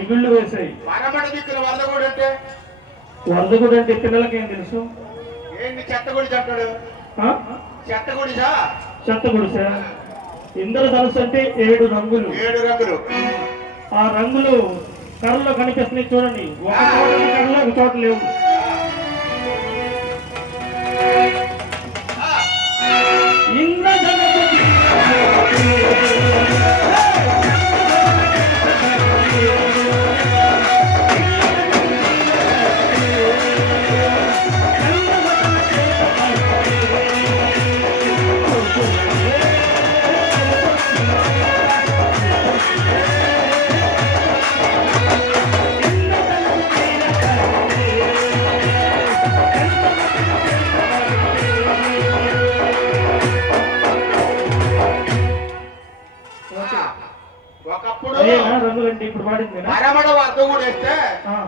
ఇగుళ్ళు వేసాయి. వరదగుడు అంటే పిల్లలకి ఏం తెలుసు? చెత్తగుడిసా? ఇంద్రధనుసు అంటే 7 రంగులు. ఆ రంగులు కర్రలో కనిపిస్తున్నాయి చూడండి. ఒక చోట కర్రలో ఒక చోట లేవు.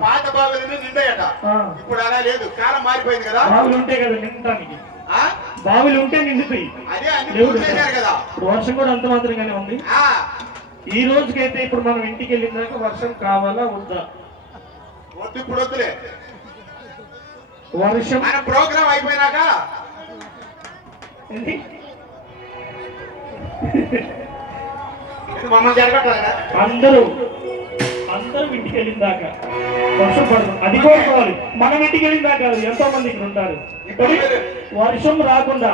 పాత బావిల మీద నిండాయట. ఇప్పుడు అలా లేదు, కాలం మారిపోయింది కదా. బావిలు ఉంటాయి కదా నిండటానికి, బావిలు ఉంటే నిండుతాయి. అదే అన్ని కదా. వర్షం కూడా అంత మాత్రంగానే ఉంది. ఈ రోజుకైతే ఇప్పుడు మనం ఇంటికి వెళ్ళినాక వర్షం కావాలా వద్దా? వద్దు, ఇప్పుడు వద్దులే. వర్షం మన ప్రోగ్రామ్ అయిపోయినాక అందరూ ఇంటికి వెళ్ళిందాక వర్షం పడుతుంది. అది కోరుకోవాలి. మనం ఇంటికి వెళ్ళిందాక ఎంతో మంది ఇక్కడ ఉంటారు. వర్షం రాకుండా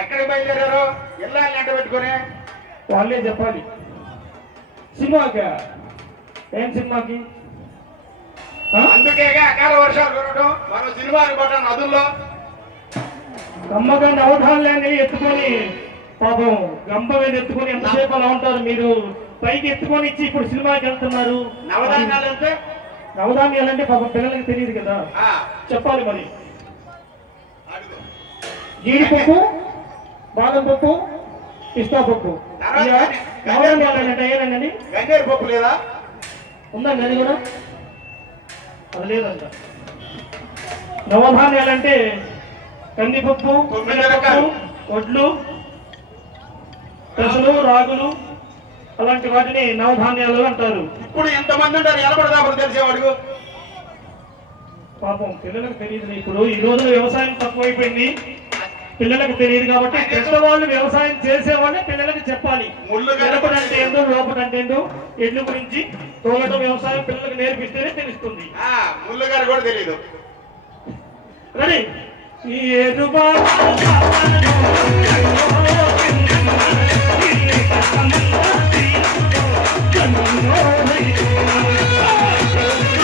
ఎక్కడికి బయలుదేరారు? ఇల్లాలని ఎంట పెట్టుకుని వాళ్ళే చెప్పాలి. సినిమాకా? ఏం సినిమాకి? అందుకేగా అకాల వర్షాలు కురవడం, మనం సినిమాలు పట్టాను నదుల్లో. కమ్మగా నవధాన్యాన్ని ఎత్తుకొని పాపం గంప మీద ఎత్తుకొని ఎంతసేపు అలా ఉంటారు మీరు? పైకి ఎత్తుకొని ఇచ్చి ఇప్పుడు సినిమాకి వెళ్తున్నారు. నవధాన్యాలు అంటే నవధాన్యాలంటే పాపం పిల్లలకి తెలియదు కదా, చెప్పాలి మరి. అడుగు. జీడిపప్పు, బాదం పప్పు, పిస్తా పప్పు. నవధాన్యాలంటే ఏనండి? గన్నేరు పప్పు లేదా? ఉందండి అది కూడా. అది లేదంట. నవధాన్యాలంటే కందిపప్పు, మినపప్పు, వడ్లు, పెసలు, రాగులు, అలాంటి వాటిని నవధాన్యాలు అంటారు. ఇప్పుడు ఎంతమంది ఉంటారు ఎలబడదాపడు తెలిసేవాడు? పాపం పిల్లలకు తెలియదు. ఇప్పుడు ఈ రోజున వ్యవసాయం తక్కువైపోయింది, పిల్లలకు తెలియదు కాబట్టి పెద్దవాళ్ళు వ్యవసాయం చేసేవాళ్ళే పిల్లలకు చెప్పాలి. ఎడపడంటే ఏందో, లోపడంటే ఏందో, ఎడ్ల గురించి తోలటం వ్యవసాయం పిల్లలకు నేర్పిస్తేనే తెలుస్తుంది. ముళ్ళుగారు కూడా తెలియదు. రెడీ? ఈ ఎదురు